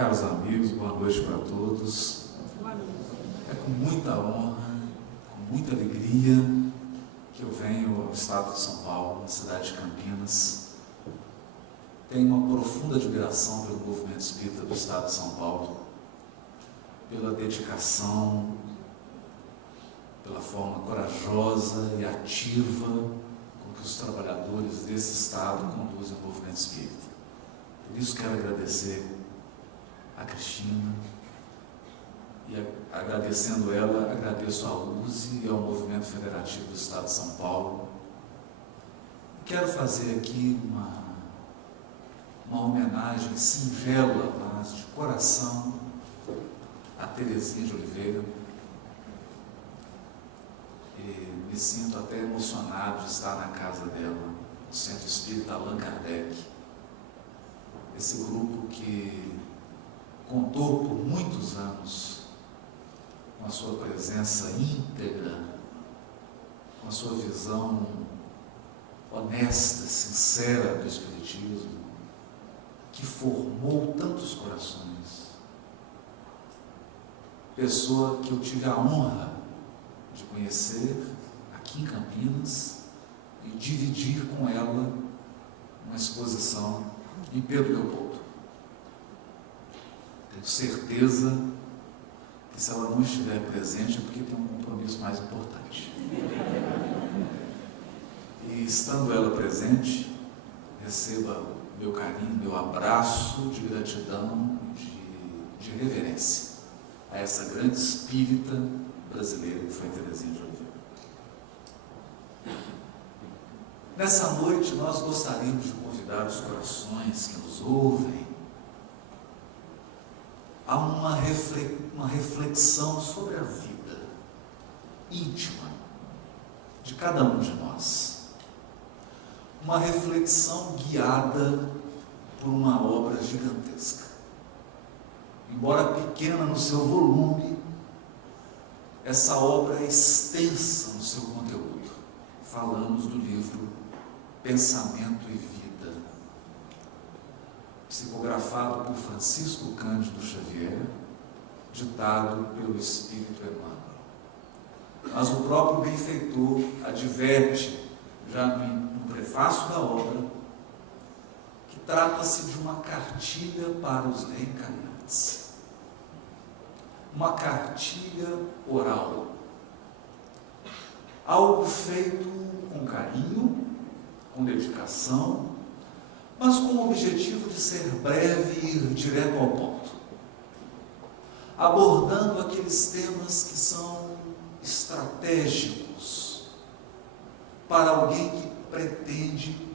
Caros amigos, boa noite para todos. É com muita honra, com muita alegria que eu venho ao estado de São Paulo, na cidade de Campinas. Tenho uma profunda admiração pelo movimento espírita do estado de São Paulo, pela dedicação, pela forma corajosa e ativa com que os trabalhadores desse estado conduzem o movimento espírita. Por isso quero agradecer a Cristina, e agradecendo ela, agradeço à USE e ao Movimento Federativo do Estado de São Paulo. Quero fazer aqui uma homenagem singela, mas de coração, a Terezinha de Oliveira. E me sinto até emocionado de estar na casa dela, no Centro Espírita Allan Kardec. Esse grupo que contou por muitos anos com a sua presença íntegra, com a sua visão honesta, sincera do Espiritismo, que formou tantos corações. Pessoa que eu tive a honra de conhecer aqui em Campinas e dividir com ela uma exposição em Pedro Leopoldo. Tenho certeza que se ela não estiver presente é porque tem um compromisso mais importante. E estando ela presente, receba meu carinho, meu abraço de gratidão, de reverência a essa grande espírita brasileira que foi Terezinha de Oliveira. Nessa noite nós gostaríamos de convidar os corações que nos ouvem a uma reflexão sobre a vida íntima de cada um de nós. Uma reflexão guiada por uma obra gigantesca. Embora pequena no seu volume, essa obra é extensa no seu conteúdo. Falamos do livro Pensamento e Vida, psicografado por Francisco Cândido Xavier, ditado pelo Espírito Emmanuel. Mas o próprio benfeitor adverte, já no prefácio da obra, que trata-se de uma cartilha para os reencarnantes. Uma cartilha oral. Algo feito com carinho, com dedicação, mas com o objetivo de ser breve e ir direto ao ponto, abordando aqueles temas que são estratégicos para alguém que pretende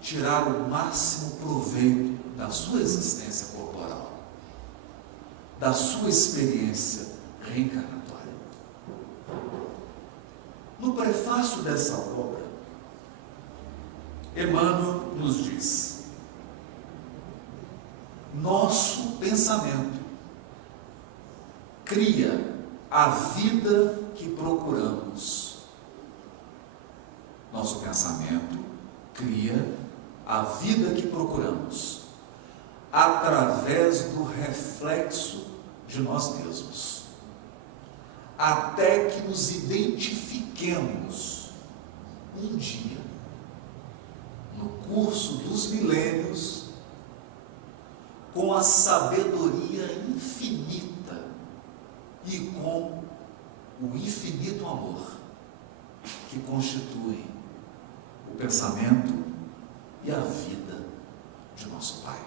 tirar o máximo proveito da sua existência corporal, da sua experiência reencarnatória. No prefácio dessa obra, Emmanuel nos diz: nosso pensamento cria a vida que procuramos. Nosso pensamento cria a vida que procuramos através do reflexo de nós mesmos, até que nos identifiquemos um dia, no curso dos milênios, com a sabedoria infinita e com o infinito amor que constituem o pensamento e a vida de nosso Pai.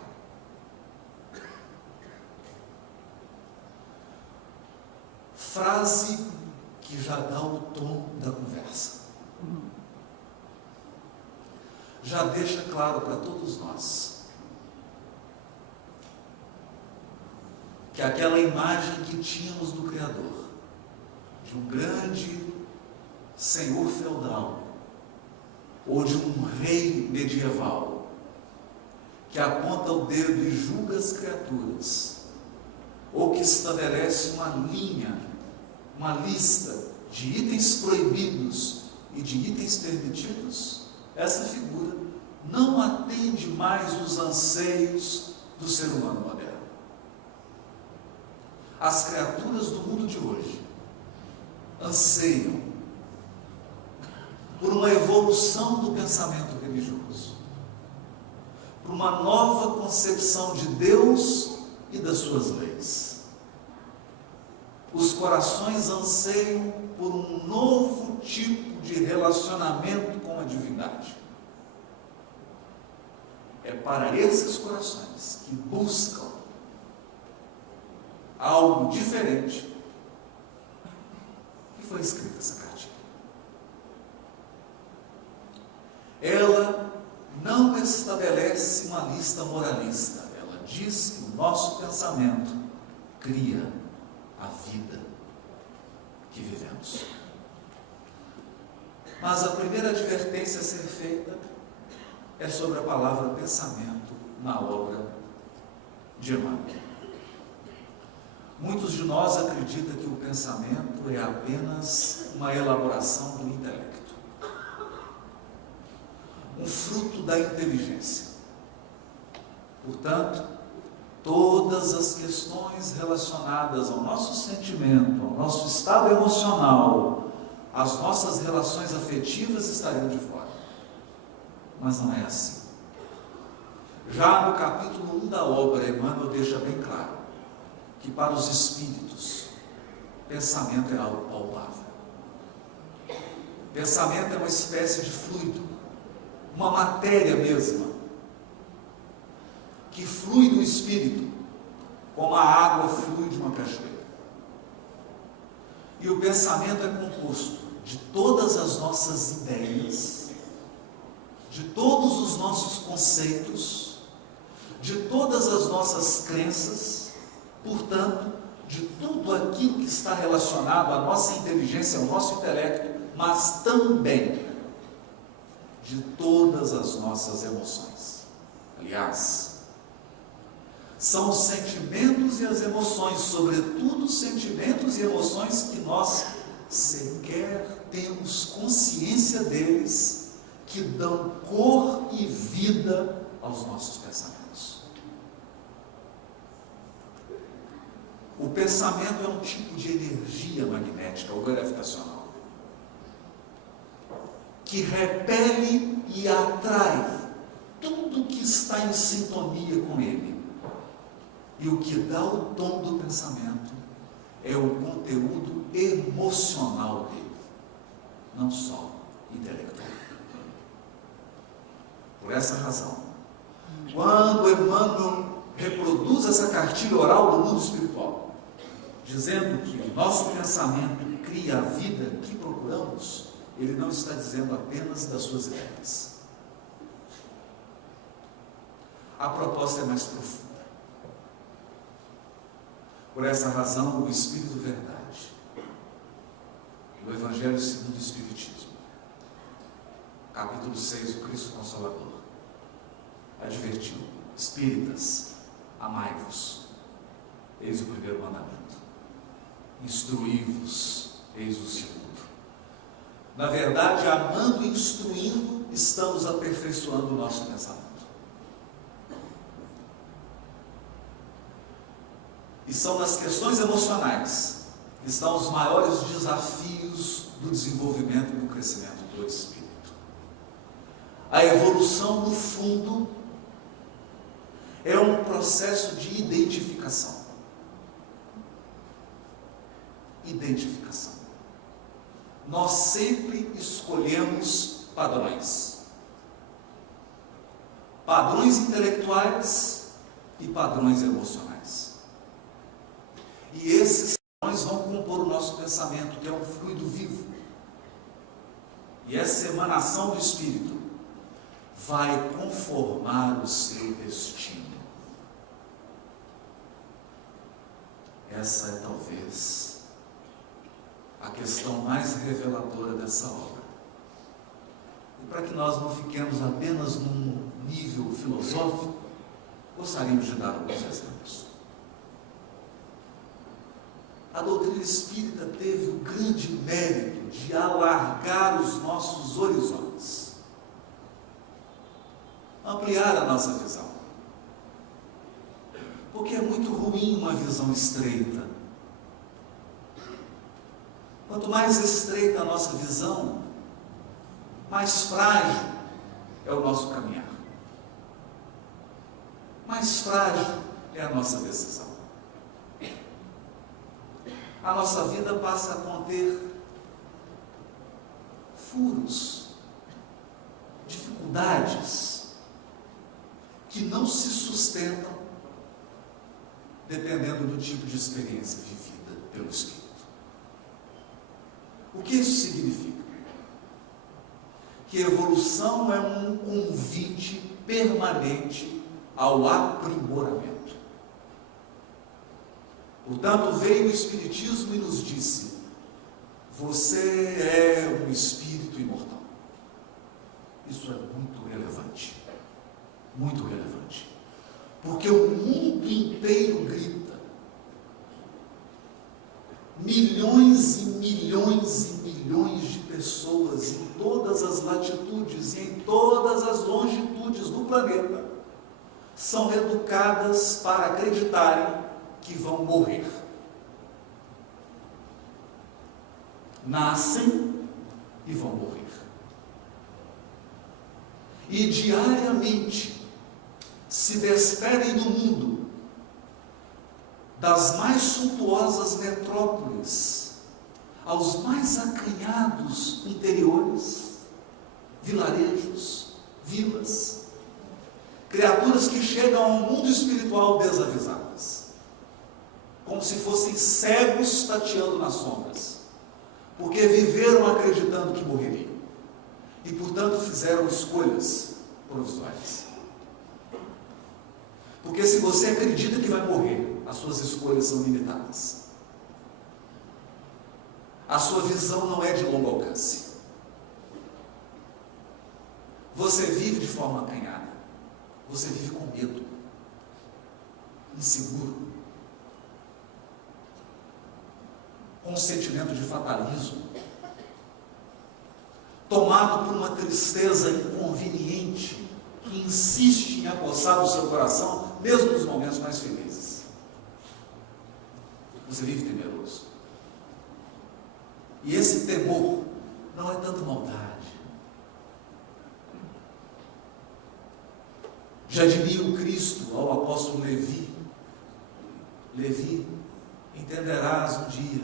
Frase que já dá o tom da conversa. Já deixa claro para todos nós que aquela imagem que tínhamos do Criador, de um grande senhor feudal, ou de um rei medieval, que aponta o dedo e julga as criaturas, ou que estabelece uma linha, uma lista de itens proibidos e de itens permitidos, essa figura não atende mais os anseios do ser humano moderno. As criaturas do mundo de hoje anseiam por uma evolução do pensamento religioso, por uma nova concepção de Deus e das suas leis. Os corações anseiam por um novo tipo de relacionamento com a divindade. É para esses corações que buscam algo diferente que foi escrita essa cartilha. Ela não estabelece uma lista moralista. Ela diz que o nosso pensamento cria a vida que vivemos. Mas a primeira advertência a ser feita é sobre a palavra pensamento na obra de Emmanuel. Muitos de nós acreditam que o pensamento é apenas uma elaboração do intelecto, um fruto da inteligência. Portanto, todas as questões relacionadas ao nosso sentimento, ao nosso estado emocional, às nossas relações afetivas estariam de fora. Mas não é assim. Já no capítulo 1 da obra, Emmanuel deixa bem claro que para os espíritos, pensamento é algo palpável. Pensamento é uma espécie de fluido, uma matéria mesma, que flui do espírito, como a água flui de uma cachoeira. E o pensamento é composto de todas as nossas ideias, de todos os nossos conceitos, de todas as nossas crenças, portanto, de tudo aquilo que está relacionado à nossa inteligência, ao nosso intelecto, mas também de todas as nossas emoções. Aliás, são os sentimentos e as emoções, sobretudo os sentimentos e emoções que nós sequer temos consciência deles, que dão cor e vida aos nossos pensamentos. O pensamento é um tipo de energia magnética ou gravitacional que repele e atrai tudo que está em sintonia com ele. E o que dá o tom do pensamento é o conteúdo emocional dele, não só intelectual. Por essa razão, quando Emmanuel reproduz essa cartilha oral do mundo espiritual, dizendo que o nosso pensamento cria a vida que procuramos, ele não está dizendo apenas das suas ideias. A proposta é mais profunda. Por essa razão, o Espírito Verdade, do Evangelho segundo o Espiritismo, capítulo 6, o Cristo Consolador, advertiu: espíritas, amai-vos, eis o primeiro mandamento. Instruí-vos, eis o segundo. Na verdade, amando e instruindo, estamos aperfeiçoando o nosso pensamento. E são nas questões emocionais que estão os maiores desafios do desenvolvimento e do crescimento do espírito. A evolução, no fundo, é um processo de identificação. Identificação. Nós sempre escolhemos padrões. Padrões intelectuais e padrões emocionais. E esses padrões vão compor o nosso pensamento, que é um fluido vivo. E essa emanação do Espírito vai conformar o seu destino. Essa é talvez a questão mais reveladora dessa obra. E para que nós não fiquemos apenas num nível filosófico, gostaríamos de dar alguns exemplos. A doutrina espírita teve o grande mérito de alargar os nossos horizontes, ampliar a nossa visão. Porque é muito ruim uma visão estreita, Quanto mais estreita a nossa visão, mais frágil é o nosso caminhar. Mais frágil é a nossa decisão. A nossa vida passa a conter furos, dificuldades que não se sustentam dependendo do tipo de experiência vivida pelo Espírito. O que isso significa? Que evolução é um convite permanente ao aprimoramento. Portanto, veio o Espiritismo e nos disse: você é um espírito imortal. Isso é muito relevante. Muito relevante. Porque o mundo inteiro grita. Milhões e milhões e milhões de pessoas em todas as latitudes e em todas as longitudes do planeta são educadas para acreditarem que vão morrer. Nascem e vão morrer. E diariamente se despedem do mundo, das mais suntuosas metrópoles aos mais acanhados interiores, vilarejos, vilas, criaturas que chegam ao mundo espiritual desavisadas, como se fossem cegos tateando nas sombras, porque viveram acreditando que morreriam e, portanto, fizeram escolhas provisórias. Porque se você acredita que vai morrer, as suas escolhas são limitadas. A sua visão não é de longo alcance. Você vive de forma acanhada. Você vive com medo, inseguro, com um sentimento de fatalismo, tomado por uma tristeza inconveniente que insiste em acossar o seu coração, mesmo nos momentos mais felizes. Você vive temeroso. E esse temor não é tanto maldade. Já diria o Cristo ao apóstolo Levi: Levi, entenderás um dia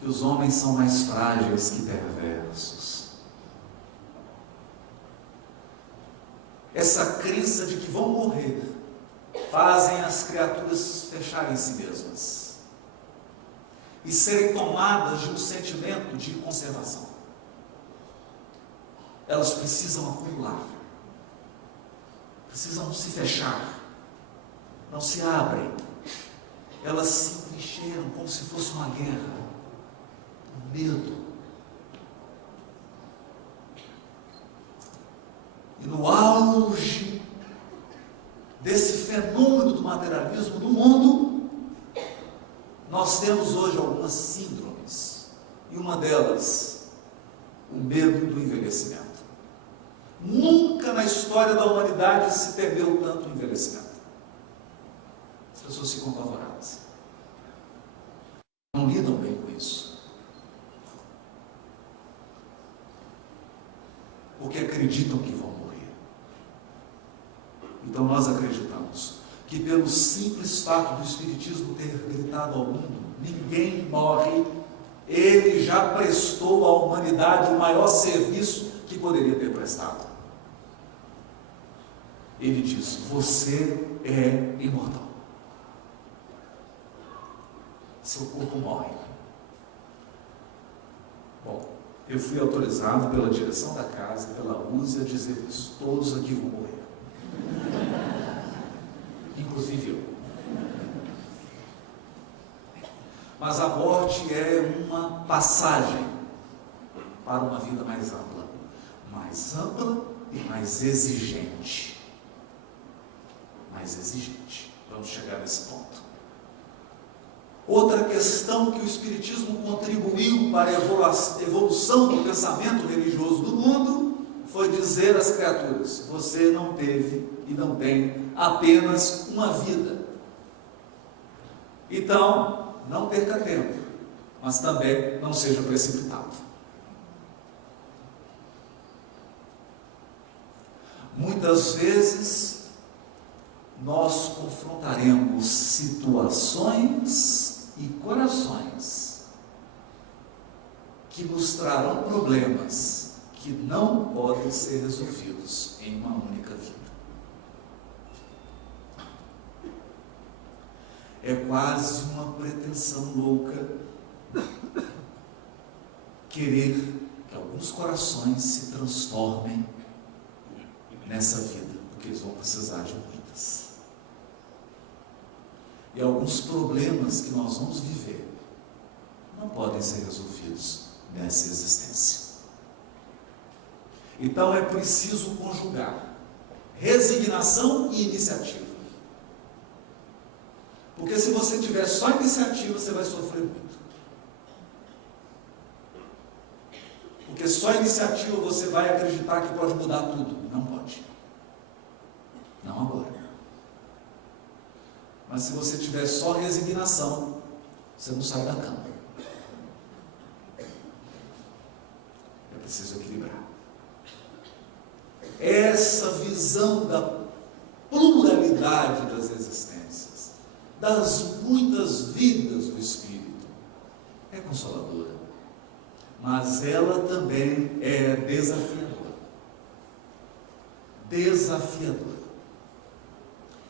que os homens são mais frágeis que perversos. Essa crença de que vão morrer fazem as criaturas fecharem em si mesmas e serem tomadas de um sentimento de conservação. Elas precisam acumular, precisam se fechar, não se abrem. Elas se encheram como se fosse uma guerra, um medo. E no auge desse fenômeno do materialismo no mundo, nós temos hoje algumas síndromes. E uma delas, o medo do envelhecimento. Nunca na história da humanidade se temeu tanto o envelhecimento. As pessoas ficam apavoradas. Não lidam bem com isso. Porque acreditam que vão morrer. Então nós acreditamos que pelo simples fato do Espiritismo ter gritado ao mundo: ninguém morre, ele já prestou à humanidade o maior serviço que poderia ter prestado. Ele diz: você é imortal. Seu corpo morre. Bom, eu fui autorizado pela direção da casa, pela USE, a dizer isso. Todos aqui vão morrer. Inclusive eu. Mas a morte é uma passagem para uma vida mais ampla e mais exigente. Mais exigente. Vamos chegar nesse ponto. Outra questão que o Espiritismo contribuiu para a evolução do pensamento religioso do mundo foi dizer às criaturas: você não teve e não tem apenas uma vida. Então, não perca tempo. mas também não seja precipitado. Muitas vezes nós confrontaremos situações e corações que nos trarão problemas que não podem ser resolvidos em uma única vida. É quase uma pretensão louca querer que alguns corações se transformem nessa vida, porque eles vão precisar de muitas. E alguns problemas que nós vamos viver não podem ser resolvidos nessa existência. Então é preciso conjugar resignação e iniciativa. Porque se você tiver só iniciativa, você vai sofrer muito. Porque só iniciativa você vai acreditar que pode mudar tudo. Não pode. Não agora. Mas se você tiver só resignação, você não sai da cama. É preciso equilibrar. Essa visão da pluralidade das existências, das muitas vidas do Espírito, é consoladora, mas ela também é desafiadora. Desafiadora.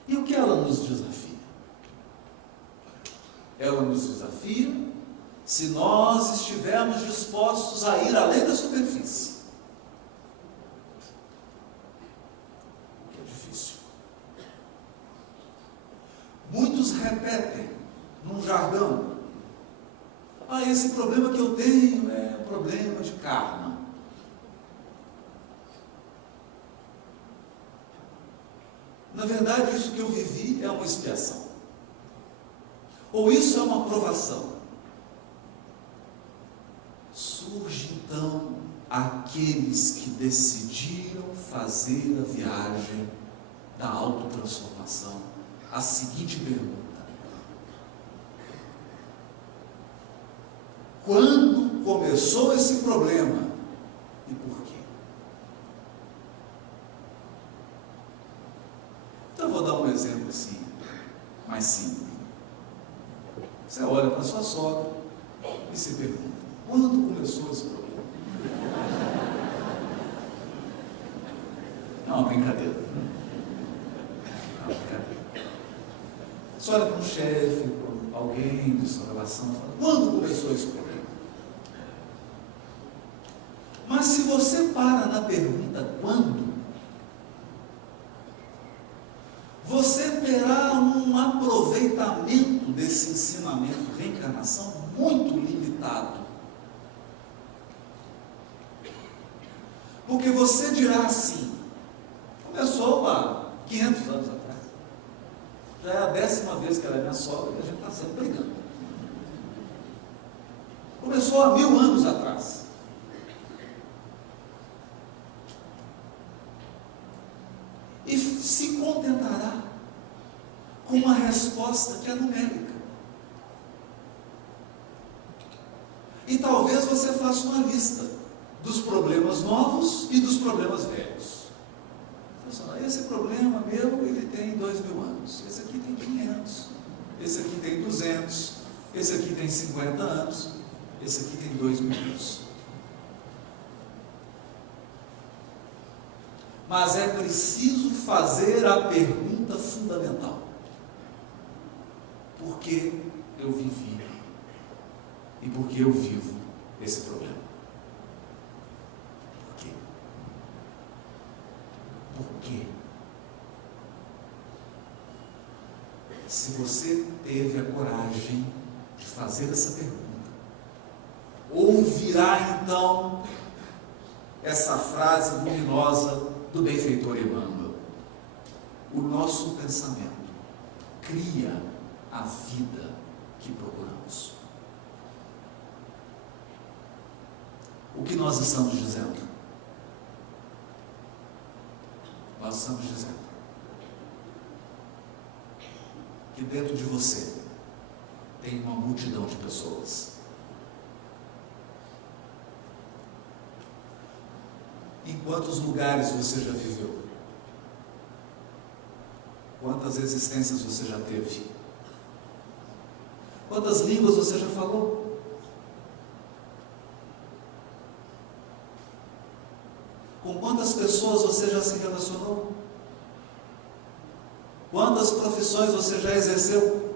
E o que ela nos desafia? Ela nos desafia se nós estivermos dispostos a ir além da superfície. O que é difícil. Muitos repetem num jargão: esse problema que eu tenho é um problema de karma. Na verdade, isso que eu vivi é uma expiação. Ou isso é uma provação. Surge então aqueles que decidiram fazer a viagem da autotransformação. A seguinte pergunta: quando começou esse problema e por quê? Então eu vou dar um exemplo assim, mais simples. Você olha para sua sogra e se pergunta: quando começou esse problema? Não, uma brincadeira. Você olha para um chefe, para alguém de sua relação e fala: quando começou esse problema? Mas se você para na pergunta quando, você terá um aproveitamento desse ensinamento reencarnação muito limitado. Porque você dirá assim: começou há 500 anos atrás. Já é a 10ª vez que ela é minha sogra e a gente está sempre brigando. Começou há 1000 anos atrás. E se contentará com uma resposta que é numérica. E talvez você faça uma lista dos problemas novos e dos problemas velhos. Esse problema meu, ele tem 2000 anos, esse aqui tem 500, esse aqui tem 200, esse aqui tem 50 anos, esse aqui tem 2000 anos. Mas é preciso fazer a pergunta fundamental: por que eu vivi e por que eu vivo esse problema? Por quê? Por quê? Se você teve a coragem de fazer essa pergunta, ouvirá então essa frase luminosa do benfeitor Emmanuel: o nosso pensamento cria a vida que procuramos. O que nós estamos dizendo? Nós estamos dizendo que dentro de você tem uma multidão de pessoas Em quantos lugares você já viveu? Quantas existências você já teve? Quantas línguas você já falou? Com quantas pessoas você já se relacionou? Quantas profissões você já exerceu?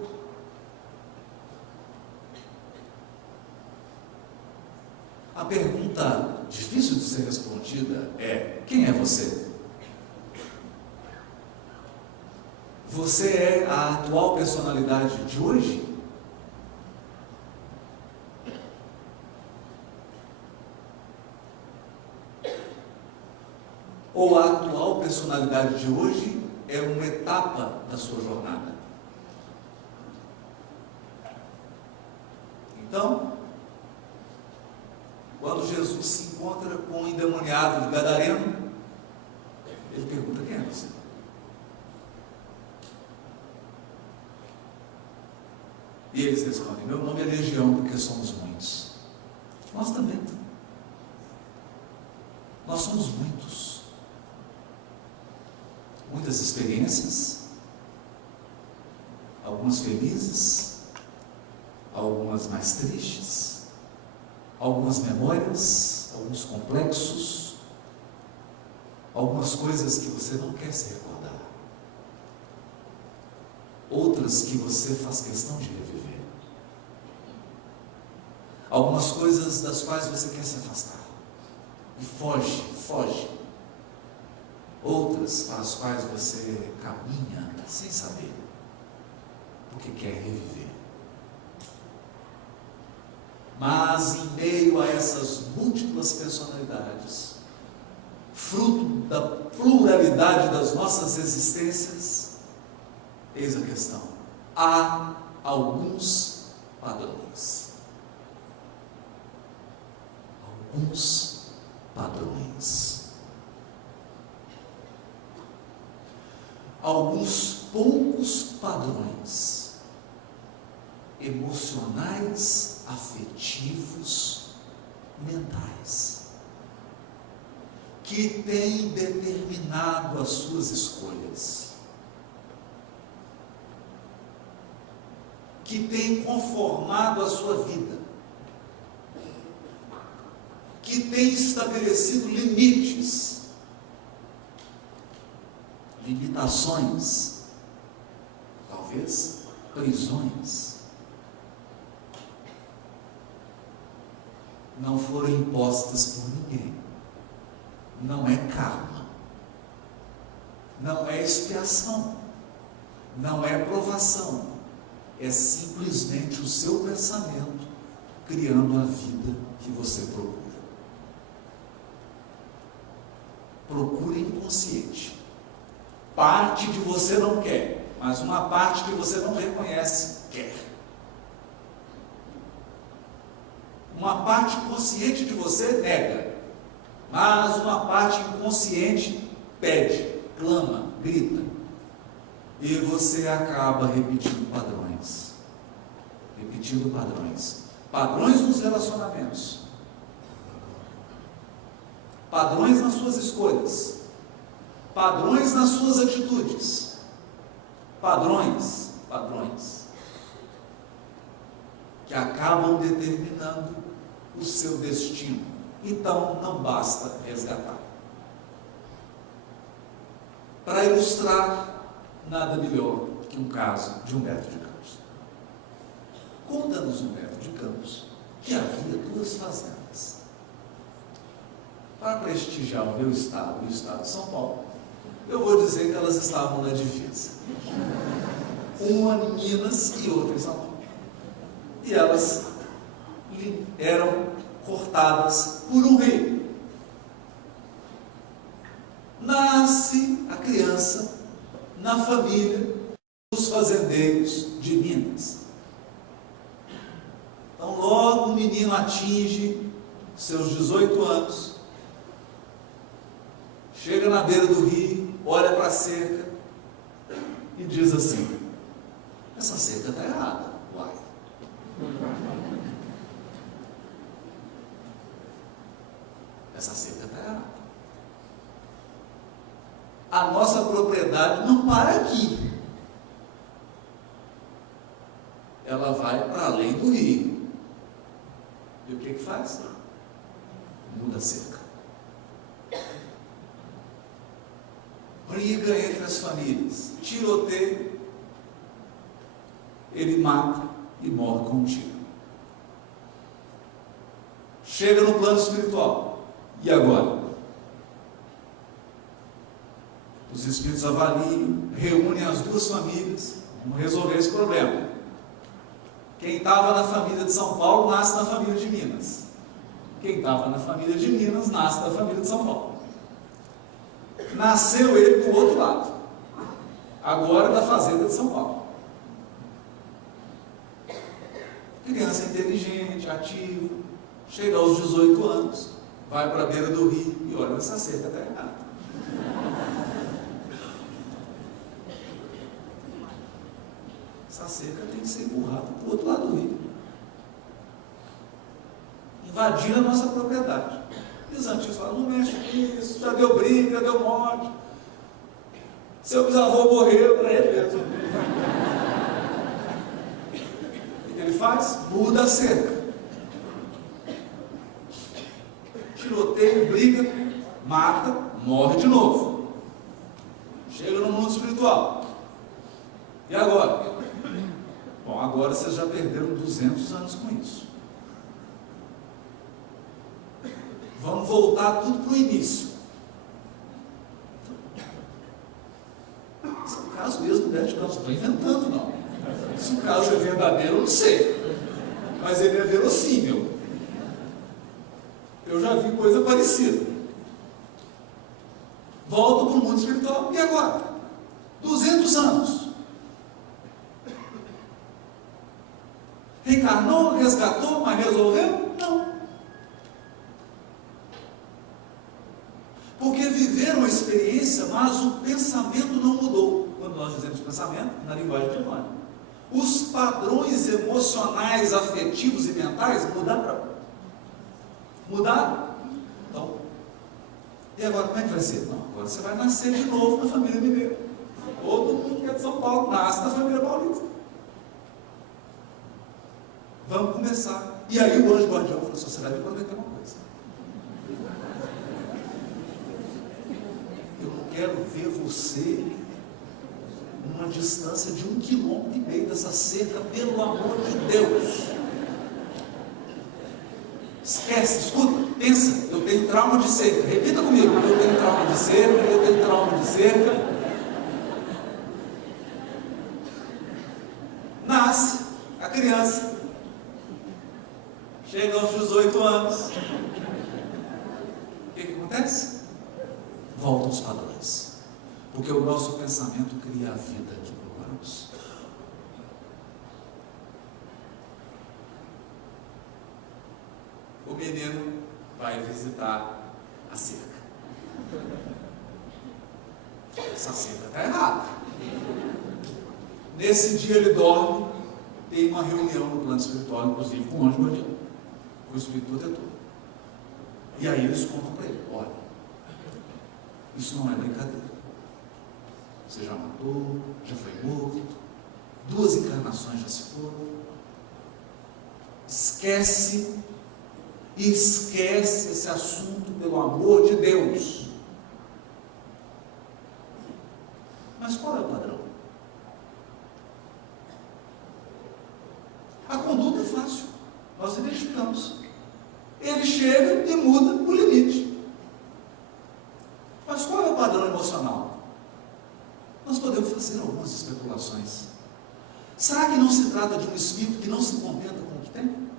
A pergunta difícil de ser respondida é: quem é você? Você é a atual personalidade de hoje? Ou a atual personalidade de hoje é uma etapa da sua jornada? Então, quando Jesus se encontra com o endemoniado de Gadareno, ele pergunta: quem é você? E eles respondem: meu nome é Legião, porque somos muitos. Nós também. Nós somos muitos. Muitas experiências, algumas felizes, algumas mais tristes, algumas memórias, alguns complexos, algumas coisas que você não quer se recordar, outras que você faz questão de reviver, algumas coisas das quais você quer se afastar e foge, outras para as quais você caminha sem saber, porque quer reviver. Mas em meio a essas múltiplas personalidades, fruto da pluralidade das nossas existências, eis a questão: há alguns padrões. Alguns padrões. Alguns poucos padrões emocionais, afetivos, mentais, que têm determinado as suas escolhas, que têm conformado a sua vida, que têm estabelecido limites, limitações, talvez prisões. Não foram impostas por ninguém. Não é karma, não é expiação, não é provação, é simplesmente o seu pensamento criando a vida que você procura. Procura inconsciente. Parte de você não quer, mas uma parte que você não reconhece quer. Uma parte consciente de você nega, mas uma parte inconsciente pede, clama, grita. E você acaba repetindo padrões. Repetindo padrões. Padrões nos relacionamentos. Padrões nas suas escolhas. Padrões nas suas atitudes. Padrões que acabam determinando o seu destino. Então não basta resgatar. Para ilustrar, nada melhor que um caso de Humberto de Campos. Conta-nos Humberto de Campos que havia duas fazendas. Para prestigiar o meu estado e o estado de São Paulo, eu vou dizer que elas estavam na divisa. Uma em Minas e outra em São Paulo. E elas eram cortadas por um rio. Nasce a criança na família dos fazendeiros de Minas. Então logo o menino atinge seus 18 anos, chega na beira do rio, olha para a cerca e diz assim: essa cerca está errada, uai. Essa cerca está errada. a nossa propriedade não para aqui. Ela vai para além do rio. E o que faz? Muda a cerca. Briga entre as famílias, tiroteio, ele mata e morre com um tiro. Chega no plano espiritual. E agora? Os espíritos avaliam, reúnem as duas famílias, vamos resolver esse problema. Quem estava na família de São Paulo, nasce na família de Minas. Quem estava na família de Minas, nasce da família de São Paulo. Nasceu ele do outro lado, agora da fazenda de São Paulo. Criança inteligente, ativa, chega aos 18 anos, vai para a beira do rio e olha, essa cerca está errada. Essa cerca tem que ser empurrada para o outro lado do rio, invadindo a nossa propriedade. E os antigos falam, não mexe nisso, já deu briga, já deu morte. Seu bisavô morreu para ele mesmo. O que ele faz? Muda a cerca. Tiroteio, briga, mata, morre de novo. Chega no mundo espiritual. E agora? Bom, agora vocês já perderam 200 anos com isso. Vamos voltar tudo para o início. Esse é o caso mesmo do Bert Campos, não estou inventando não. Se o caso é verdadeiro, eu não sei. Mas ele é verossímil. Eu já vi coisa parecida. Volto para o mundo espiritual. E agora? 200 anos. Reencarnou, resgatou, mas resolveu? Não. Porque viveram a experiência, mas o pensamento não mudou. Quando nós dizemos pensamento, na linguagem de Emmanuel, os padrões emocionais, afetivos e mentais mudaram. Mudaram? Então, e agora como é que vai ser? Não, agora você vai nascer de novo na família mineira. Todo mundo que é de São Paulo nasce na família paulista. Vamos começar. E aí o anjo guardião falou: você vai me prometer uma coisa. Eu não quero ver você numa distância de 1,5 km dessa cerca, pelo amor de Deus. Esquece, escuta, pensa, eu tenho trauma de cerca. Repita comigo: eu tenho trauma de cerca, eu tenho trauma de cerca. Nasce a criança, chega aos 18 anos, o que acontece? Voltam os padrões, porque o nosso pensamento cria a vida que procuramos. O menino vai visitar a cerca. Essa cerca está errada. Nesse dia ele dorme, tem uma reunião no plano espiritual, inclusive com o anjo guardião, com o espírito protetor. E aí eles contam para ele: olha, isso não é brincadeira. Você já matou, já foi morto, 2 encarnações já se foram. Esquece esse assunto, pelo amor de Deus. Mas qual é o padrão? A conduta é fácil, nós identificamos. Ele chega e muda o limite. Mas qual é o padrão emocional? Nós podemos fazer algumas especulações. Será que não se trata de um espírito que não se contenta com o que tem?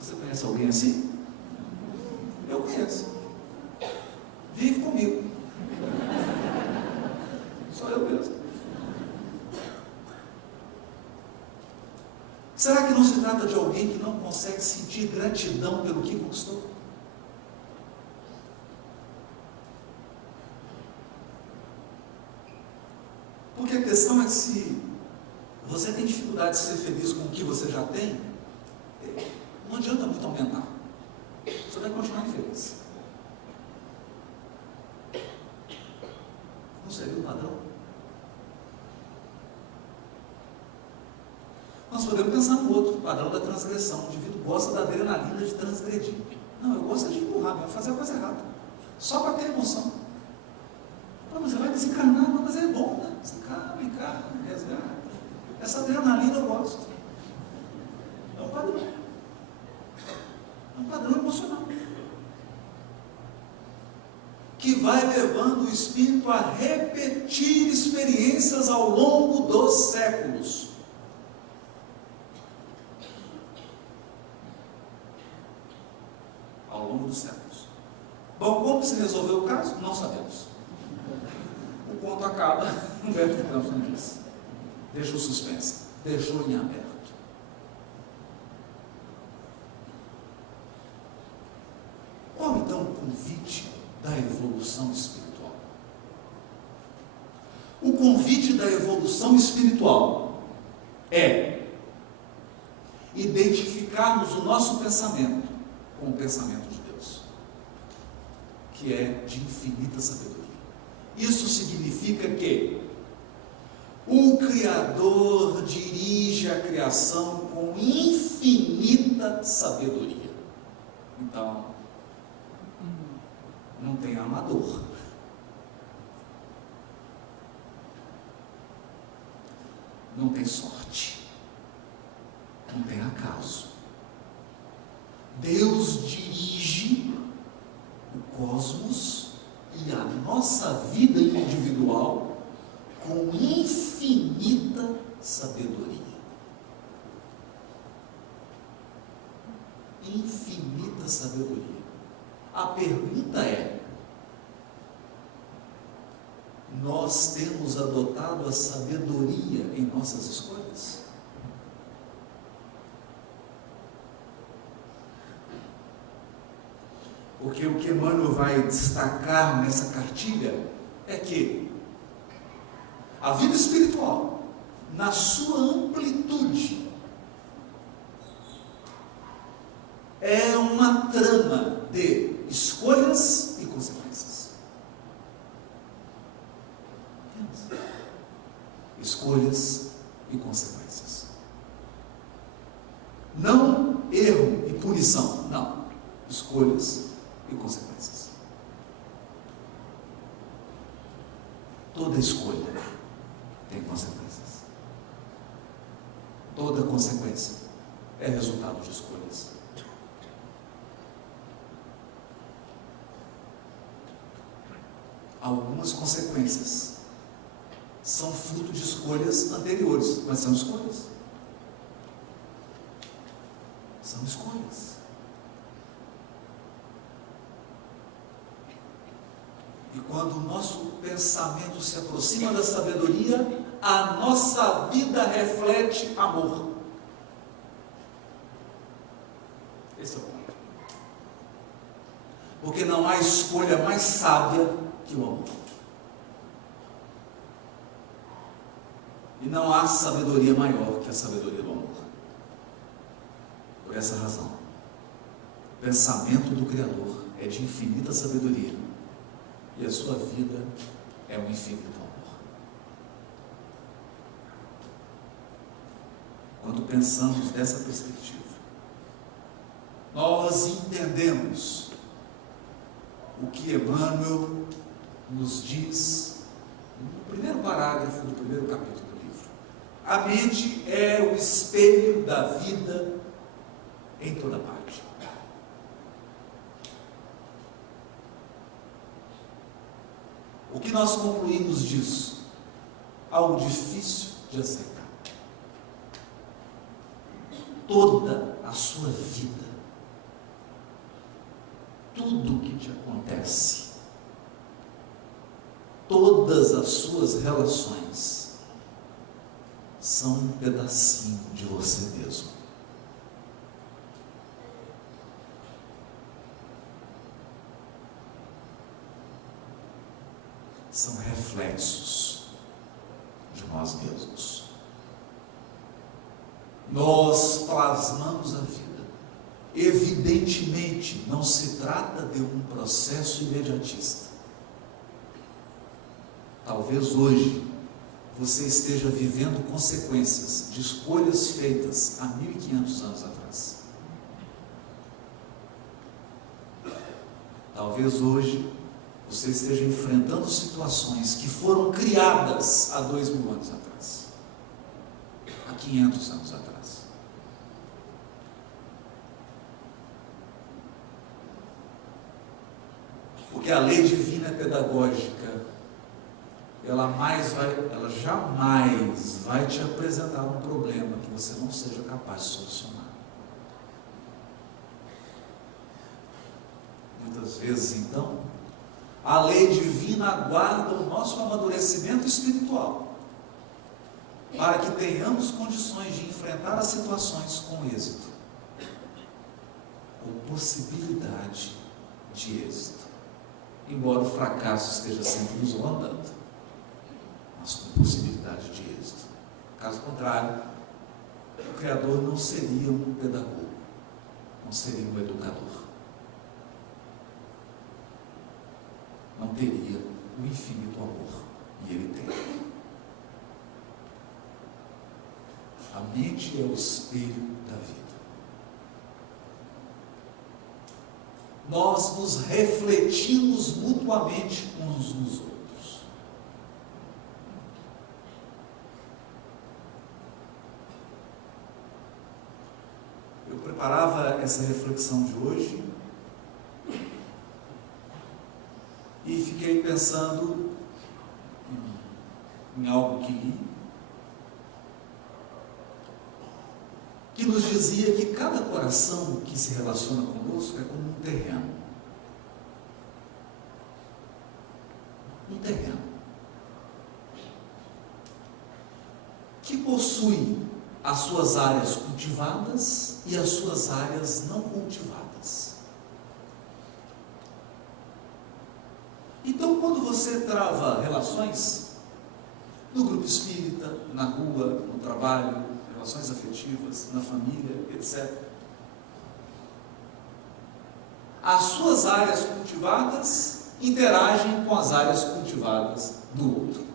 Você conhece alguém assim? Eu conheço. Vive comigo. Só eu mesmo. Será que não se trata de alguém que não consegue sentir gratidão pelo que conquistou? Porque a questão é que se você tem dificuldade de ser feliz com o que você já tem, não adianta muito aumentar. Você vai continuar infeliz. Nós podemos pensar no outro, o padrão da transgressão. O indivíduo gosta da adrenalina de transgredir. Não, eu gosto de empurrar, mesmo, fazer a coisa errada. Só para ter emoção. Pô, mas você vai desencarnar, mas é bom, né? Encarna, resgata. Essa adrenalina eu gosto. É um padrão. É um padrão emocional. Que vai levando o espírito a repetir experiências ao longo dos séculos. Ao longo dos séculos. Bom, como se resolveu o caso? Não sabemos. O conto acaba no verso que Deus não disse. Deixou suspense, deixou em aberto. Qual então o convite da evolução espiritual? O convite da evolução espiritual é identificarmos o nosso pensamento com o pensamento de Deus, que é de infinita sabedoria. Isso significa que o Criador dirige a criação com infinita sabedoria. Então, não tem amador. Não tem sorte. Não tem acaso. Deus dirige o cosmos e a nossa vida individual com infinita sabedoria. Infinita sabedoria. A pergunta é: nós temos adotado a sabedoria em nossas escolhas? Porque o que Emmanuel vai destacar nessa cartilha é que a vida espiritual, na sua amplitude, é uma trama de escolhas e consequências. Escolhas e consequências. Não erro e punição, não. Escolhas e consequências. Toda escolha tem consequências. Toda consequência é resultado de escolhas. Algumas consequências são fruto de escolhas anteriores, mas são escolhas. São escolhas. E quando o nosso pensamento se aproxima da sabedoria, a nossa vida reflete amor. Esse é o ponto. Porque não há escolha mais sábia que o amor. E não há sabedoria maior que a sabedoria do amor. Por essa razão, o pensamento do Criador é de infinita sabedoria. E a sua vida é um infinito amor. Quando pensamos dessa perspectiva, nós entendemos o que Emmanuel nos diz no primeiro parágrafo do primeiro capítulo do livro. A mente é o espelho da vida em toda parte. O que nós concluímos disso? Algo difícil de aceitar. Toda a sua vida, tudo que te acontece, todas as suas relações, são um pedacinho de você mesmo. São reflexos de nós mesmos. Nós plasmamos a vida. Evidentemente, não se trata de um processo imediatista. Talvez hoje você esteja vivendo consequências de escolhas feitas há 1500 anos atrás. Talvez hoje você esteja enfrentando situações que foram criadas há 2000 anos atrás, há 500 anos atrás. Porque a lei divina é pedagógica, ela jamais vai te apresentar um problema que você não seja capaz de solucionar. Muitas vezes, então, a lei divina aguarda o nosso amadurecimento espiritual, para que tenhamos condições de enfrentar as situações com êxito, ou possibilidade de êxito. Embora o fracasso esteja sempre nos rondando, mas com possibilidade de êxito. Caso contrário, o Criador não seria um pedagogo, não seria um educador. Não teria o infinito amor, e Ele tem. A mente é o espelho da vida. Nós nos refletimos mutuamente uns nos outros. Eu preparava essa reflexão de hoje e fiquei pensando em algo que li, que nos dizia que cada coração que se relaciona conosco é como um terreno. Um terreno que possui as suas áreas cultivadas e as suas áreas não cultivadas. Então, quando você trava relações no grupo espírita, na rua, no trabalho, relações afetivas, na família, etc., as suas áreas cultivadas interagem com as áreas cultivadas do outro.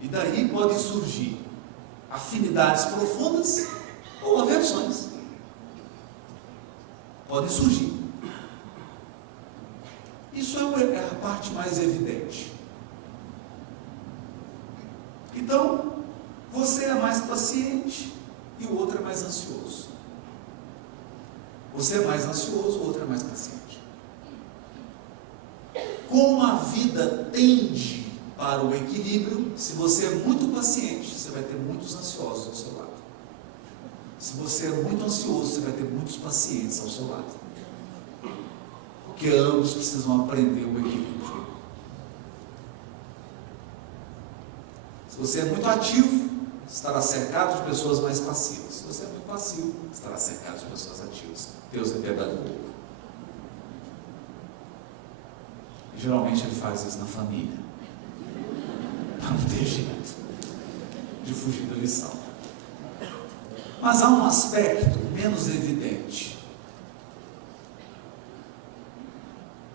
E daí podem surgir afinidades profundas ou aversões. Podem surgir. Isso é a parte mais evidente. Então, você é mais paciente e o outro é mais ansioso. Você é mais ansioso, o outro é mais paciente. Como a vida tende para o equilíbrio, se você é muito paciente, você vai ter muitos ansiosos ao seu lado. Se você é muito ansioso, você vai ter muitos pacientes ao seu lado. Porque ambos precisam aprender o equilíbrio. Se você é muito ativo, estará cercado de pessoas mais passivas. Se você é muito passivo, estará cercado de pessoas ativas. Deus é pedagogo. E geralmente Ele faz isso na família. Não tem jeito de fugir da lição. Mas há um aspecto menos evidente.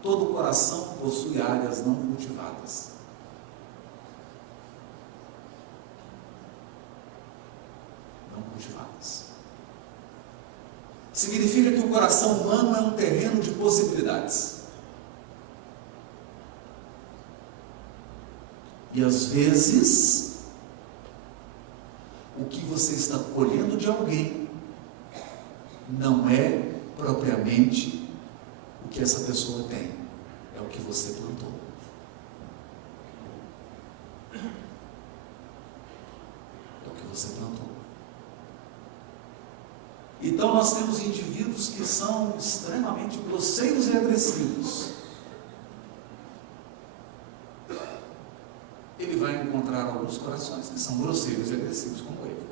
Todo coração possui áreas não cultivadas. Não cultivadas. Significa que o coração humano é um terreno de possibilidades. E às vezes, o que você está colhendo de alguém não é propriamente o que essa pessoa tem, é o que você plantou. É o que você plantou. Então nós temos indivíduos que são extremamente grosseiros e agressivos. Ele vai encontrar alguns corações que são grosseiros e agressivos como ele.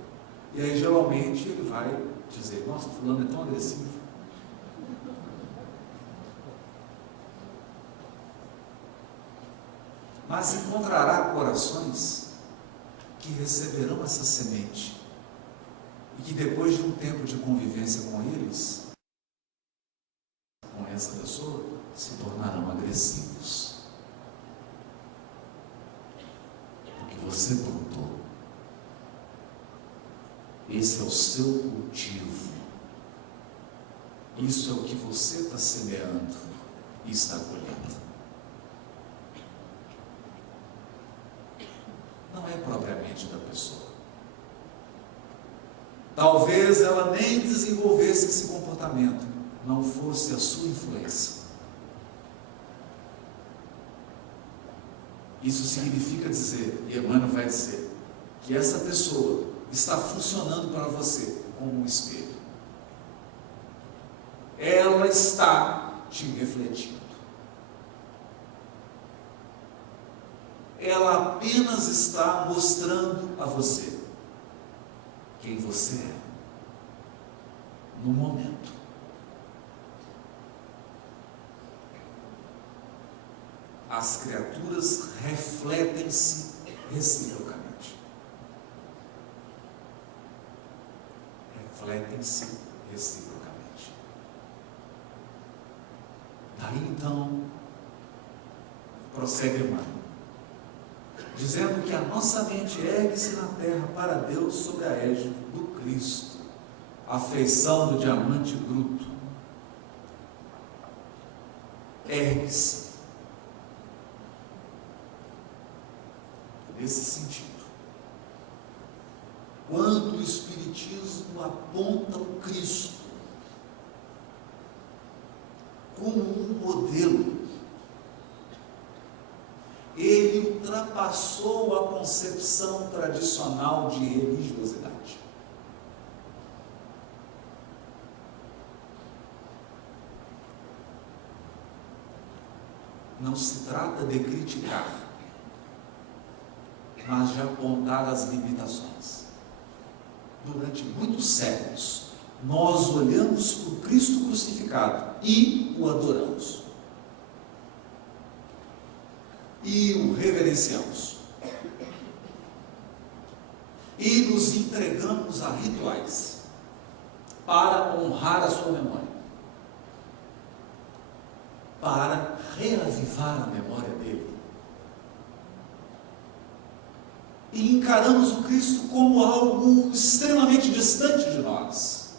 E aí geralmente ele vai dizer: nossa, fulano é tão agressivo. Mas encontrará corações que receberão essa semente e que depois de um tempo de convivência com eles, com essa pessoa, se tornarão agressivos. Porque você plantou. Esse é o seu cultivo. Isso é o que você está semeando e está colhendo. Não é propriamente da pessoa. Talvez ela nem desenvolvesse esse comportamento, não fosse a sua influência. Isso significa dizer, e Emmanuel vai dizer, que essa pessoa está funcionando para você como um espelho. Ela está te refletindo. Ela apenas está mostrando a você quem você é no momento. As criaturas refletem-se reciprocamente. Refletem-se reciprocamente. Daí então, prossegue Emmanuel, dizendo que a nossa mente ergue-se na terra para Deus sob a égide do Cristo, a feição do diamante bruto. Ergue-se. Nesse sentido, quando o Espiritismo aponta o Cristo como um modelo, ele ultrapassou a concepção tradicional de religiosidade. Não se trata de criticar, mas de apontar as limitações. Durante muitos séculos, nós olhamos para o Cristo crucificado e o adoramos. E o reverenciamos. E nos entregamos a rituais para honrar a sua memória, para reavivar a memória dele. E encaramos o Cristo como algo extremamente distante de nós.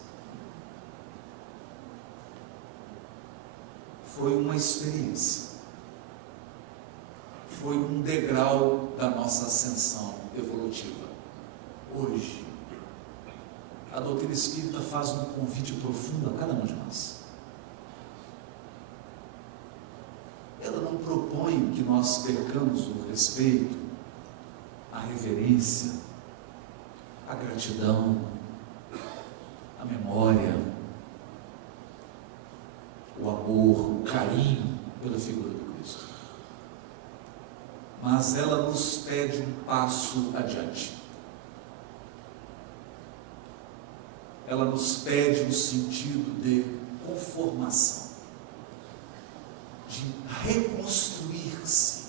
Foi uma experiência. Foi um degrau da nossa ascensão evolutiva. Hoje, a doutrina espírita faz um convite profundo a cada um de nós. Ela não propõe que nós percamos o respeito, a reverência, a gratidão, a memória, o amor, o carinho pela figura do Cristo. Mas ela nos pede um passo adiante. Ela nos pede um sentido de conformação, de reconstruir-se,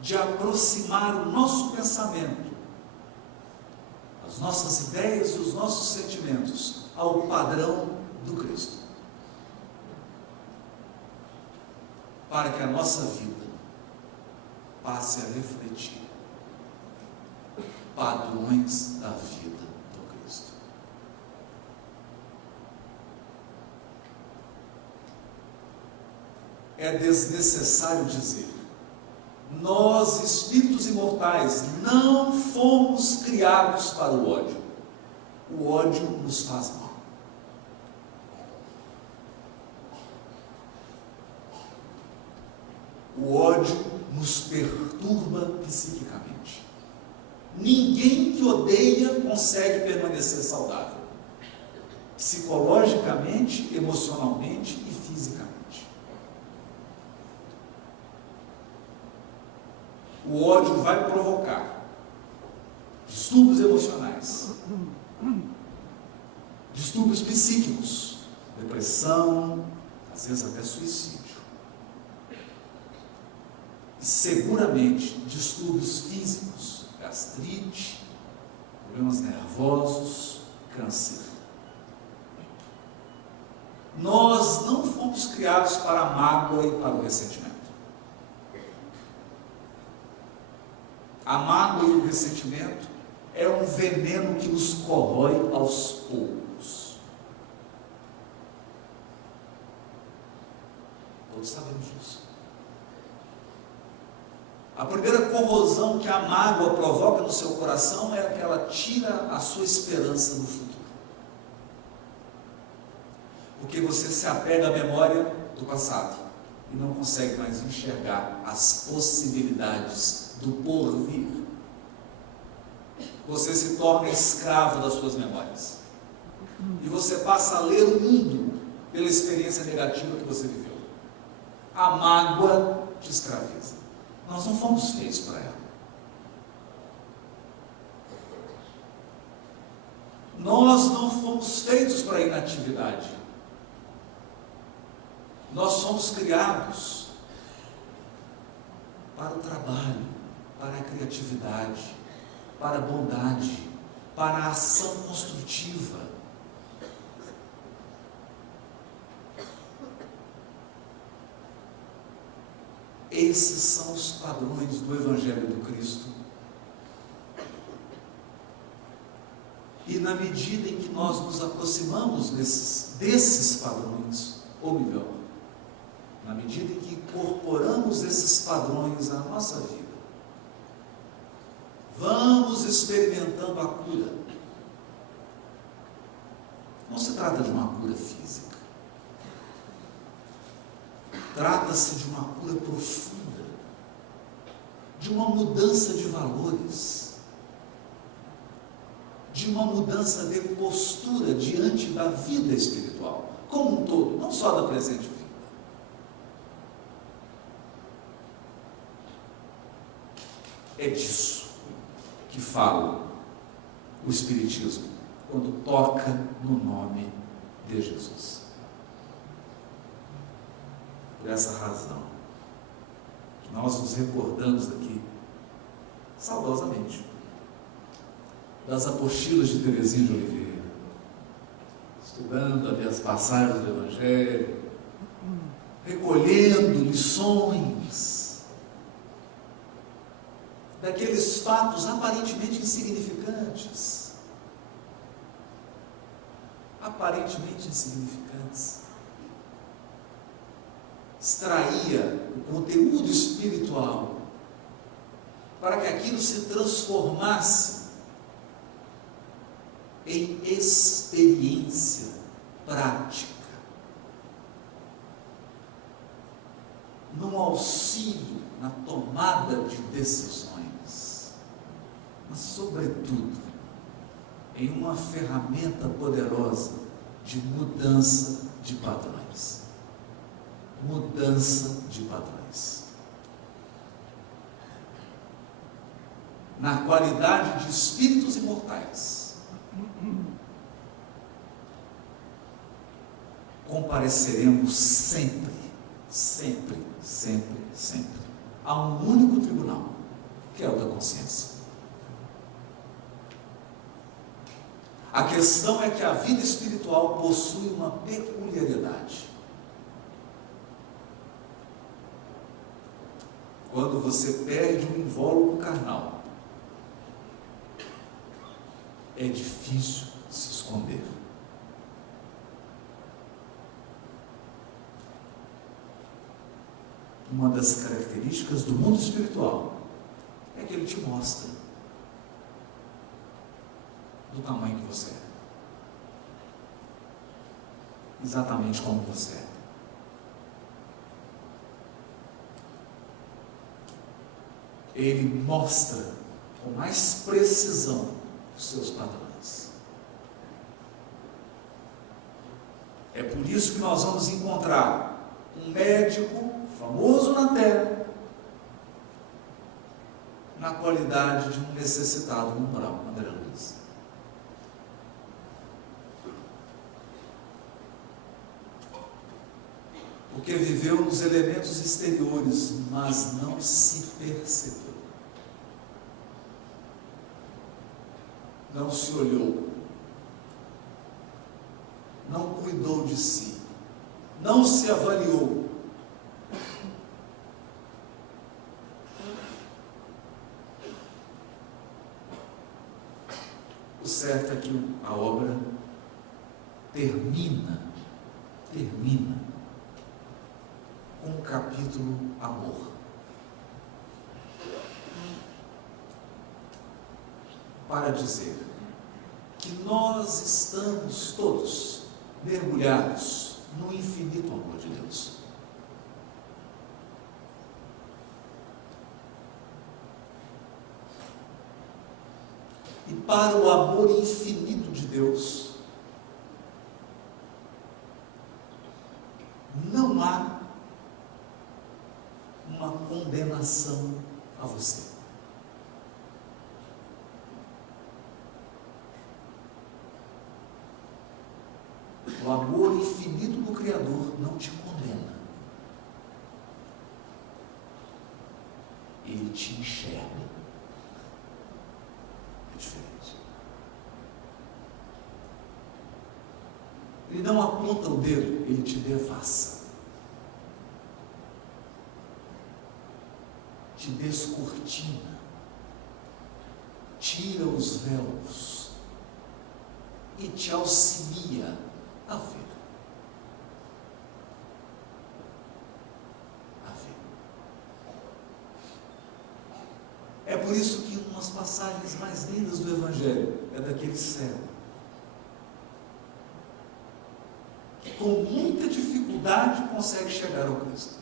de aproximar o nosso pensamento, as nossas ideias e os nossos sentimentos ao padrão do Cristo, para que a nossa vida passe a refletir padrões da vida do Cristo. É desnecessário dizer: nós, espíritos imortais, não fomos criados para o ódio. O ódio nos faz mal. O ódio nos perturba psiquicamente. Ninguém que odeia consegue permanecer saudável, psicologicamente, emocionalmente e fisicamente. O ódio vai provocar distúrbios emocionais, distúrbios psíquicos, depressão, às vezes até suicídio. E seguramente distúrbios físicos, gastrite, problemas nervosos, câncer. Nós não fomos criados para a mágoa e para o ressentimento. A mágoa e o ressentimento é um veneno que nos corrói aos poucos. Todos sabemos disso. A primeira corrosão que a mágoa provoca no seu coração é que ela tira a sua esperança no futuro. Porque você se apega à memória do passado e não consegue mais enxergar as possibilidades do porvir. Você se torna escravo das suas memórias. E você passa a ler o mundo pela experiência negativa que você viveu. A mágoa te escraviza. Nós não fomos feitos para ela. Nós não fomos feitos para a inatividade. Nós somos criados para o trabalho, para a criatividade, para a bondade, para a ação construtiva. Esses são os padrões do Evangelho do Cristo. E na medida em que nós nos aproximamos desses padrões, ou melhor, na medida em que incorporamos esses padrões à nossa vida, vamos experimentando a cura. Não se trata de uma cura física. Trata-se de uma cura profunda, de uma mudança de valores, de uma mudança de postura diante da vida espiritual, como um todo, não só da presente vida. É disso que fala o Espiritismo quando toca no nome de Jesus. Por essa razão, nós nos recordamos aqui, saudosamente, das apostilas de Teresinha de Oliveira, estudando ali as passagens do Evangelho, recolhendo lições daqueles fatos aparentemente insignificantes. Extraía o conteúdo espiritual para que aquilo se transformasse em experiência prática, num auxílio na tomada de decisões, mas sobretudo em uma ferramenta poderosa de mudança de padrões. Mudança de padrões. Na qualidade de espíritos imortais, compareceremos sempre, sempre, sempre, sempre a um único tribunal, que é o da consciência. A questão é que a vida espiritual possui uma peculiaridade. Quando você perde um invólucro carnal, é difícil se esconder. Uma das características do mundo espiritual é que ele te mostra do tamanho que você é, exatamente como você é. Ele mostra com mais precisão os seus padrões. É por isso que nós vamos encontrar um médico famoso na terra, na qualidade de um necessitado no umbral, André Luiz. Porque viveu nos elementos exteriores, mas não se percebeu. Não se olhou. Não cuidou de si. não se avaliou. O certo é que a obra termina com o capítulo amor. Para dizer que nós estamos todos mergulhados no infinito amor de Deus. E para o amor infinito de Deus, não há uma condenação a você. O amor infinito do Criador não te condena. Ele te enxerga. É diferente. Ele não aponta o dedo, ele te devassa. Te descortina. Tira os véus. E te auxilia a ver. É por isso que uma das passagens mais lindas do Evangelho é daquele cego, que com muita dificuldade consegue chegar ao Cristo.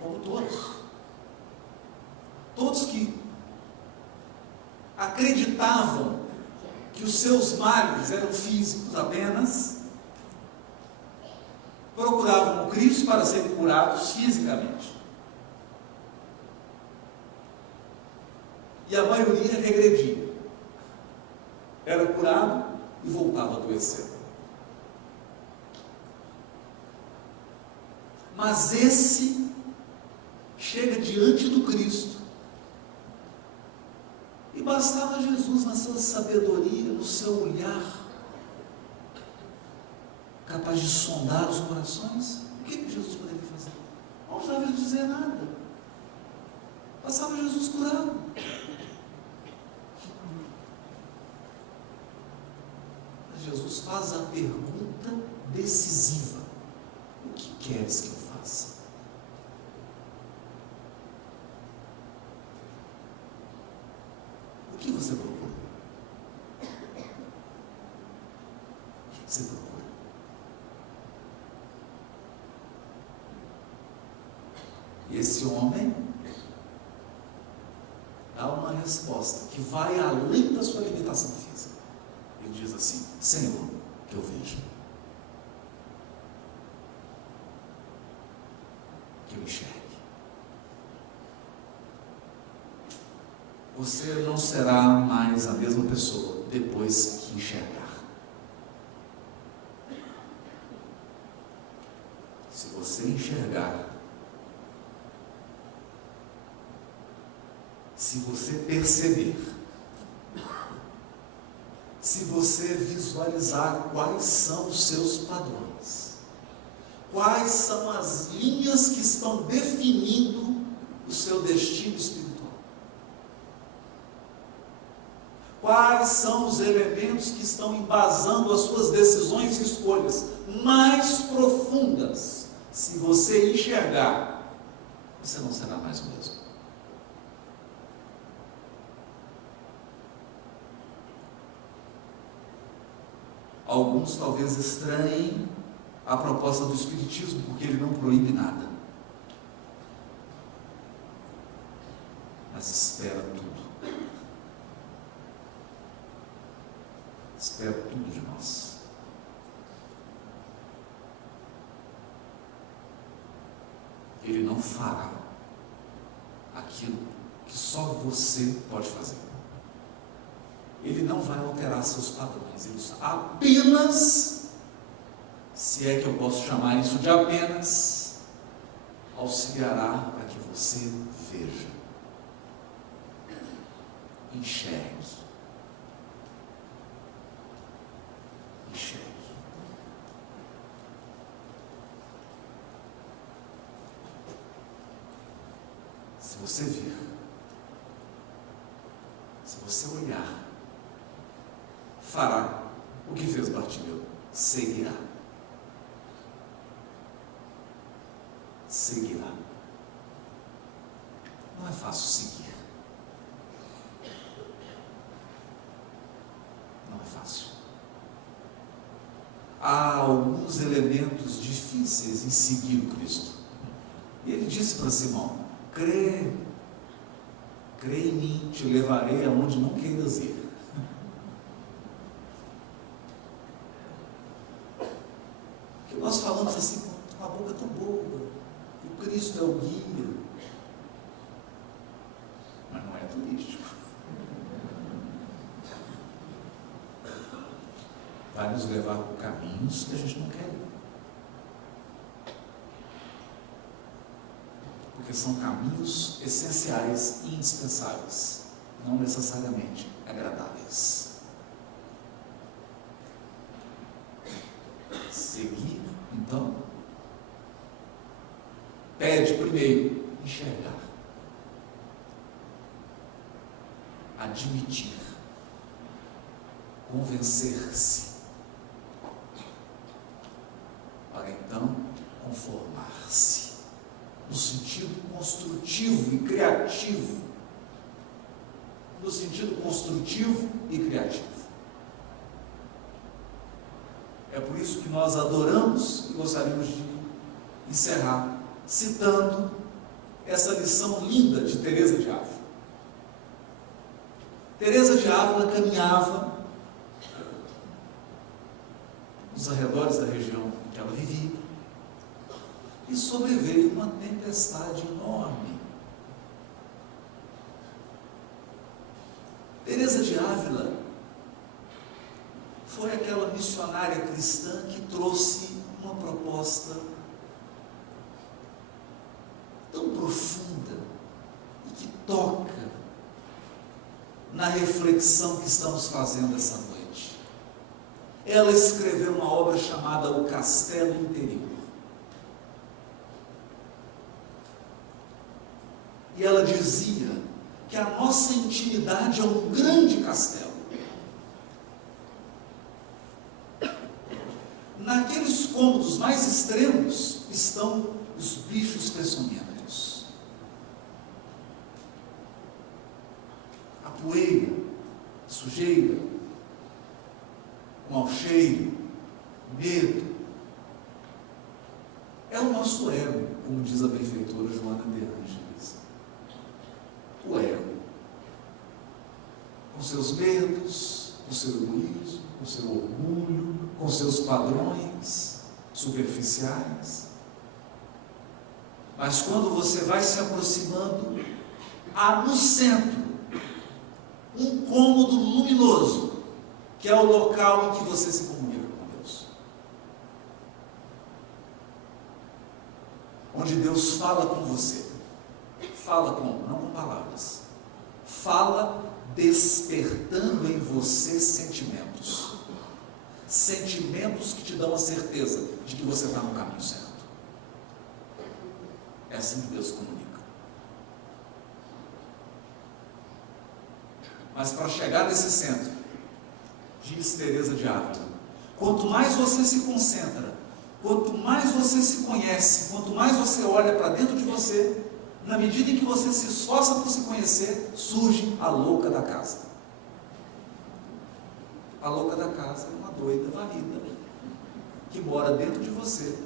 Como todos. Todos que acreditavam que os seus males eram físicos apenas, procuravam o Cristo para serem curados fisicamente. E a maioria regredia. Era curado e voltava a adoecer. Mas esse chega diante do Cristo. E bastava Jesus, na sua sabedoria, no seu olhar, capaz de sondar os corações. O que Jesus poderia fazer? Não precisava dizer nada. Passava Jesus curado. Mas Jesus faz a pergunta decisiva: o que queres que eu faça? O que você procura? O que você procura? E esse homem dá uma resposta que vai além da sua limitação física. Ele diz assim: Senhor, que eu veja, que eu enxergue. Você não será mais a mesma pessoa depois que enxergar. Se você enxergar, se você perceber, se você visualizar quais são os seus padrões, quais são as linhas que estão definindo o seu destino espiritual, quais são os elementos que estão embasando as suas decisões e escolhas mais profundas, se você enxergar, você não será mais o mesmo. Alguns talvez estranhem a proposta do Espiritismo, porque ele não proíbe nada, mas espera tudo. Espera tudo de nós. Ele não fará aquilo que só você pode fazer. Ele não vai alterar seus padrões. Ele apenas, se é que eu posso chamar isso de apenas, auxiliará para que você veja, enxergue, Se você vir, se você olhar, fará o que fez Bartimeu, seguirá. Seguirá. Não é fácil seguir. Não é fácil. Há alguns elementos difíceis em seguir o Cristo. E ele disse para Simão: crê em mim, te levarei aonde não queiras ir. Porque nós falamos assim com a boca tão boa, que o Cristo é o guia, mas não é turístico. Vai nos levar por caminhos que a gente não quer ir. Porque são caminhos essenciais e indispensáveis, não necessariamente agradáveis. Seguir, então, pede primeiro enxergar, admitir, convencer-se, para então conformar-se, no sentido construtivo e criativo. No sentido construtivo e criativo. É por isso que nós adoramos e gostaríamos de encerrar citando essa lição linda de Teresa de Ávila. Teresa de Ávila caminhava nos arredores da região em que ela vivia e sobreveio uma tempestade enorme. Teresa de Ávila foi aquela missionária cristã que trouxe uma proposta tão profunda e que toca na reflexão que estamos fazendo essa noite. Ela escreveu uma obra chamada O Castelo Interior. E ela dizia que a nossa intimidade é um grande castelo. Naqueles cômodos mais extremos estão os bichos peçonhentos. A poeira, a sujeira, o mau cheiro, o medo. É o nosso ego, como diz a benfeitora Joana de Ângeles. O ego, com seus medos, com seu egoísmo, com seu orgulho, com seus padrões superficiais. Mas quando você vai se aproximando, há no centro um cômodo luminoso, que é o local em que você se comunica com Deus. Onde Deus fala com você. Fala como? Não com palavras. Fala despertando em você sentimentos. Sentimentos que te dão a certeza de que você está no caminho certo. É assim que Deus comunica. Mas para chegar nesse centro, diz Teresa de Ávila, quanto mais você se concentra, quanto mais você se conhece, quanto mais você olha para dentro de você, na medida em que você se esforça por se conhecer, surge a louca da casa. A louca da casa é uma doida varrida que mora dentro de você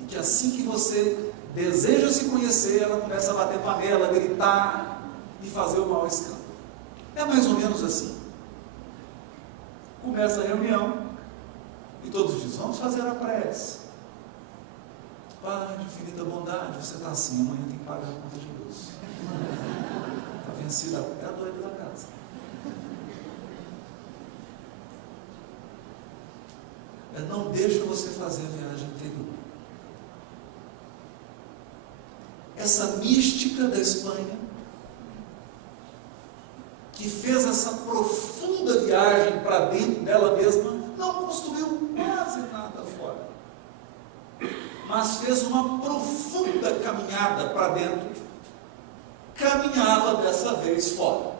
e que assim que você deseja se conhecer, ela começa a bater panela, gritar e fazer o maior escândalo. É mais ou menos assim. Começa a reunião e todos dizem, vamos fazer a prece. Pai de infinita bondade, você está assim, amanhã tem que pagar a conta de luz. Está vencida, é a doida da casa. Não deixa você fazer a viagem interior. Essa mística da Espanha, que fez essa profunda viagem para dentro dela mesma, não construiu quase nada fora, mas fez uma profunda caminhada para dentro, caminhava dessa vez fora,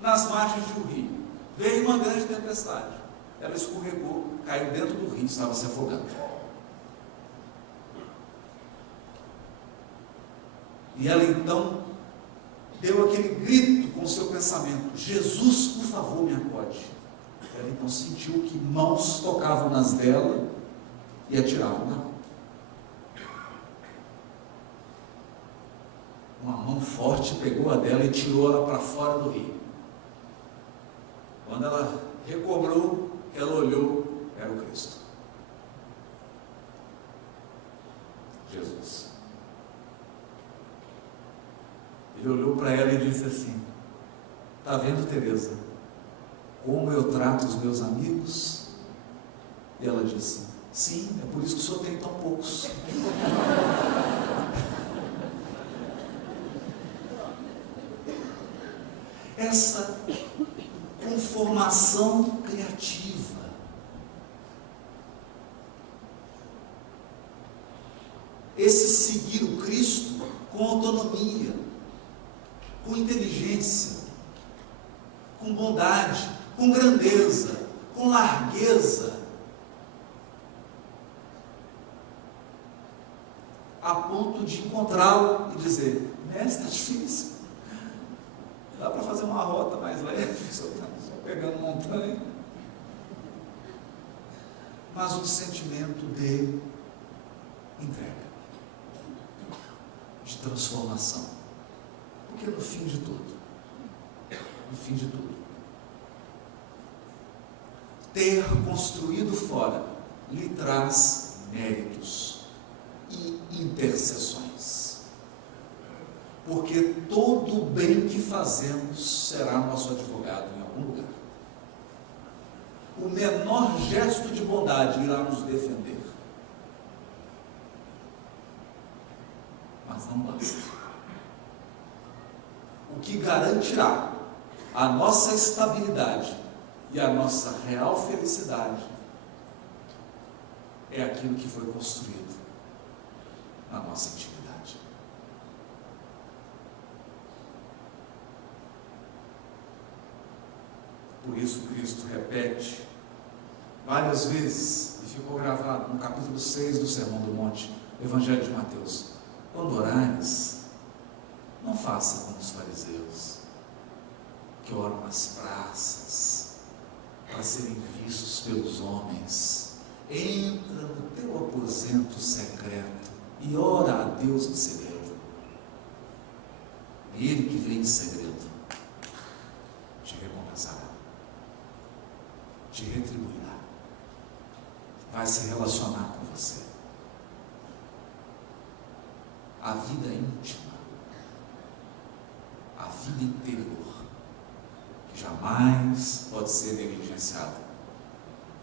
nas margens de um rio. Veio uma grande tempestade. Ela escorregou, caiu dentro do rio, estava se afogando. E ela então deu aquele grito com o seu pensamento: Jesus, por favor, me acode. Ela então sentiu que mãos tocavam nas dela e a tiravam da água. Uma mão forte pegou a dela e tirou ela para fora do rio. Quando ela recobrou, ela olhou, era o Cristo. Jesus. Ele olhou para ela e disse assim: está vendo, Teresa, como eu trato os meus amigos? E ela disse: sim, é por isso que o senhor tem tão poucos. Essa conformação criativa, esse seguir o Cristo com autonomia, com inteligência, com bondade, com grandeza, com largueza, a ponto de encontrá-lo e dizer: mestre, está difícil, dá para fazer uma rota mais leve, só pegando montanha. Mas um sentimento de entrega, de transformação. Porque no fim de tudo, ter construído fora lhe traz méritos e intercessões. Porque todo o bem que fazemos será nosso advogado em algum lugar. O menor gesto de bondade irá nos defender. Mas não basta. O que garantirá a nossa estabilidade e a nossa real felicidade é aquilo que foi construído na nossa intimidade. Por isso Cristo repete várias vezes, e ficou gravado no capítulo 6 do Sermão do Monte, Evangelho de Mateus: quando orares, não faça como os fariseus, que oram nas praças, para serem vistos pelos homens. Entra no teu aposento secreto e ora a Deus em segredo. E Ele que vem em segredo te recompensará, te retribuirá, vai se relacionar com você. A vida íntima, a vida interior, que jamais pode ser negligenciada,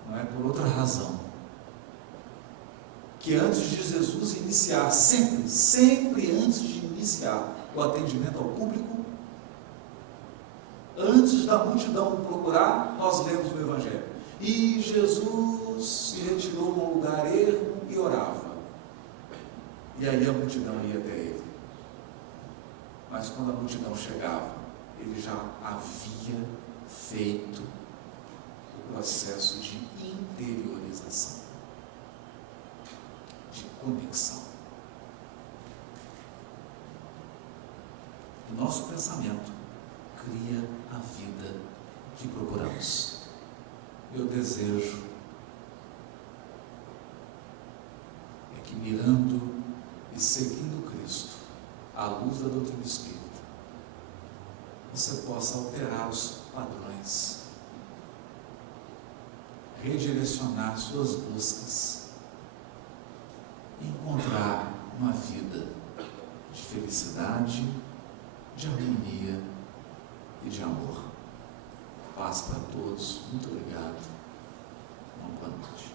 não é por outra razão que antes de Jesus iniciar, sempre antes de iniciar o atendimento ao público, antes da multidão o procurar, nós lemos no Evangelho: e Jesus se retirou a um lugar ermo e orava. E aí a multidão ia até ele. Mas quando a multidão chegava, ele já havia feito o processo de interiorização, de conexão. O nosso pensamento cria a vida que procuramos. Meu desejo é que, mirando e seguindo Cristo, à luz da doutrina espírita, você possa alterar os padrões, redirecionar suas buscas e encontrar uma vida de felicidade, de harmonia e de amor. Paz para todos. Muito obrigado. Uma boa noite.